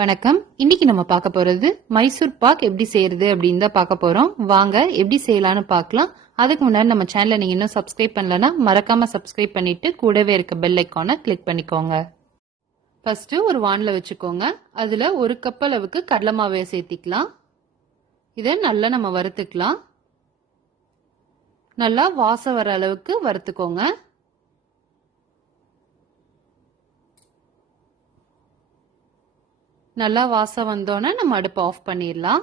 வணக்கம். இன்னைக்கு நம்ம பார்க்க போறது மைசூர் பாக் எப்படி செய்யறது அப்படின்னு தான் பார்க்க போறோம். வாங்க எப்படி செய்யலாம்னு பார்க்கலாம். அதுக்கு முன்னாடி நம்ம சேனலை நீங்க இன்னும் சப்ஸ்கிரைப் பண்ணலன்னா மறக்காம சப்ஸ்கிரைப் பண்ணிட்டு கூடவே இருக்க பெல் ஐக்கானை கிளிக் பண்ணிக்கோங்க. ஃபர்ஸ்ட் ஒரு வானல வச்சுக்கோங்க. அதுல ஒரு கப் அளவுக்கு கடலை மாவை சேர்த்திக்கலாம். இதை நல்லா நம்ம வறுத்துக்கலாம். நல்லா வாசம் வர அளவுக்கு வறுத்துக்கோங்க. நல்லா வாசம் வந்தோன்னே நம்ம அடுப்பை ஆஃப் பண்ணிடலாம்.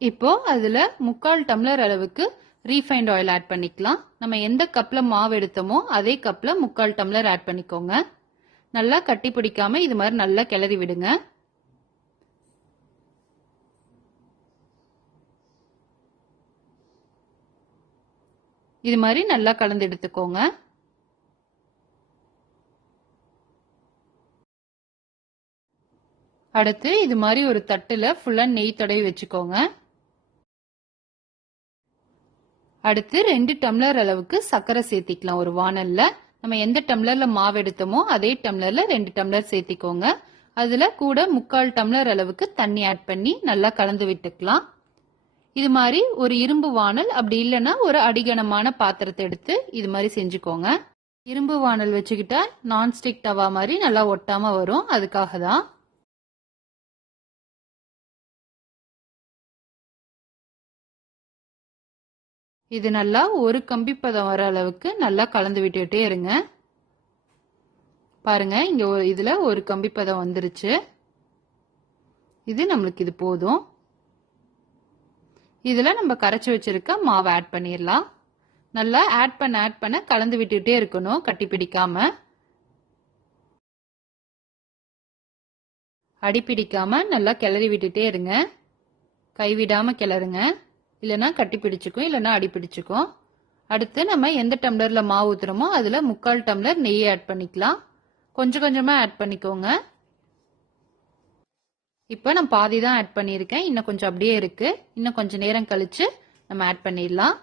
இப்போ அதுல 3/4 டம்ளர் அளவுக்கு ரீஃபைண்ட் ஆயில் ஆட் பண்ணிக்கலாம். நம்ம எந்த கப்ல மாவு எடுத்தோமோ அதே கப்ல 3/4 டம்ளர் ஆட் பண்ணிக்கோங்க. நல்லா கட்டி பிடிக்காம இது மாதிரி நல்லா கிளறி விடுங்க. இது மாதிரி நல்லா கலந்து எடுத்துக்கோங்க. அடுத்து இது மாதிரி ஒரு தட்டுல ஃபுல்லா நெய் தடவி வச்சுக்கோங்க. அடுத்து 2 டம்ளர் அளவுக்கு சர்க்கரை சேர்த்திக்கலாம். ஒரு வானல்ல நம்ம எந்த டம்ளர்ல மாவு எடுத்தோமோ அதே டம்ளர்ல 2 டம்ளர் சேர்த்திக்கோங்க. அதுல கூட 3/4 டம்ளர் அளவுக்கு தண்ணி ஆட் பண்ணி நல்லா கலந்து விட்டுக்கலாம். இது மாதிரி ஒரு இரும்பு வானல், அப்படி இல்லைன்னா ஒரு அடிகனமான பாத்திரத்தை எடுத்து இது மாதிரி செஞ்சுக்கோங்க. இரும்பு வானல் வச்சுக்கிட்டா நான்ஸ்டிக் தவா மாதிரி நல்லா ஒட்டாம வரும், அதுக்காக தான். இது நல்லா ஒரு கம்பி பதம் வர அளவுக்கு நல்லா கலந்து விட்டுட்டே இருங்க. பாருங்க, இங்க இதுல ஒரு கம்பி பதம் வந்துருச்சு. இது நம்மளுக்கு இது போதும். இதுல நம்ம கரைச்சி வச்சிருக்க மாவை ஆட் பண்ணிடலாம். நல்லா ஆட் பண்ண கலந்து விட்டுட்டே இருக்கணும், கட்டி பிடிக்காம. அடி பிடிக்காம நல்லா கிளறி விட்டுட்டே இருங்க. கைவிடாம கிளறுங்க, இல்லைன்னா கட்டி பிடிச்சுக்கும், இல்லைன்னா அடி பிடிச்சுக்கும். அடுத்து நம்ம எந்த டம்ளர்ல மாவு ஊத்துறோமோ அதுல 3/4 டம்ளர் நெய் ஆட் பண்ணிக்கலாம். கொஞ்சம் கொஞ்சமா ஆட் பண்ணிக்கோங்க. இப்ப நான் பாதி தான் ஆட் பண்ணியிருக்கேன், இன்னும் கொஞ்சம் அப்படியே இருக்கு. இன்னும் கொஞ்சம் நேரம் கழிச்சு நம்ம ஆட் பண்ணிடலாம்.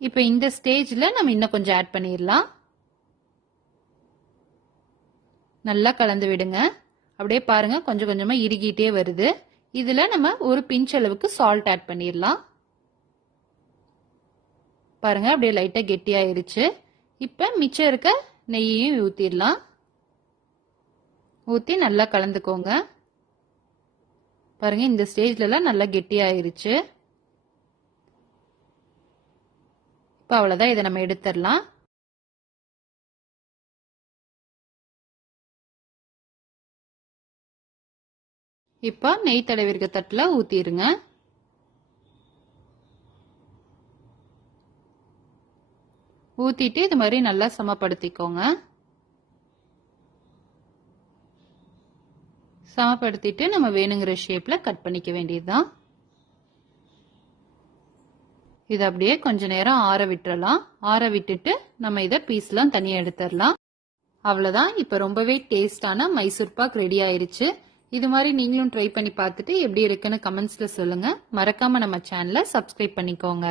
இப்ப இந்த ஸ்டேஜ்ல நம்ம இன்னும் கொஞ்சம் ஆட் பண்ணிடலாம். நல்லா கலந்து விடுங்க. அப்படியே பாருங்க, கொஞ்சம் கொஞ்சமா இறுகிட்டே வருது. இதுல நம்ம ஒரு பிஞ்ச் அளவுக்கு சால்ட் ஆட் பண்ணிடலாம். பாருங்க, அப்படியே லைட்டா கெட்டியாயிருச்சு. இப்ப மிச்சம் இருக்க நெய்யையும் ஊத்திடலாம். ஊத்தி நல்லா கலந்துக்கோங்க. பாருங்க, இந்த ஸ்டேஜ்ல எல்லாம் நல்லா கெட்டியாயிருச்சு. இப்ப அவ்வளவுதான், இதை நம்ம எடுத்துடலாம். இப்ப நெய் தடவி இருக்க தட்டுல ஊத்திடுங்க. ஊத்திட்டு இது மாதிரி நல்லா சமப்படுத்திக்கோங்க. சமப்படுத்திட்டு நம்ம வேணுங்கிற ஷேப்ல கட் பண்ணிக்க வேண்டியதுதான். இது அப்படியே கொஞ்ச நேரம் ஆற விட்டுறலாம். ஆற விட்டுட்டு நம்ம இதை பீஸ்லாம் தனியா எடுத்துடலாம். அவ்வளவுதான். இப்ப ரொம்பவே டேஸ்டான மைசூர் பாக் ரெடி ஆயிருச்சு. இது மாதிரி நீங்களும் ட்ரை பண்ணி பார்த்துட்டு எப்படி இருக்குன்னு கமெண்ட்ஸ்ல சொல்லுங்க. மறக்காம நம்ம சேனலை சப்ஸ்கிரைப் பண்ணிக்கோங்க.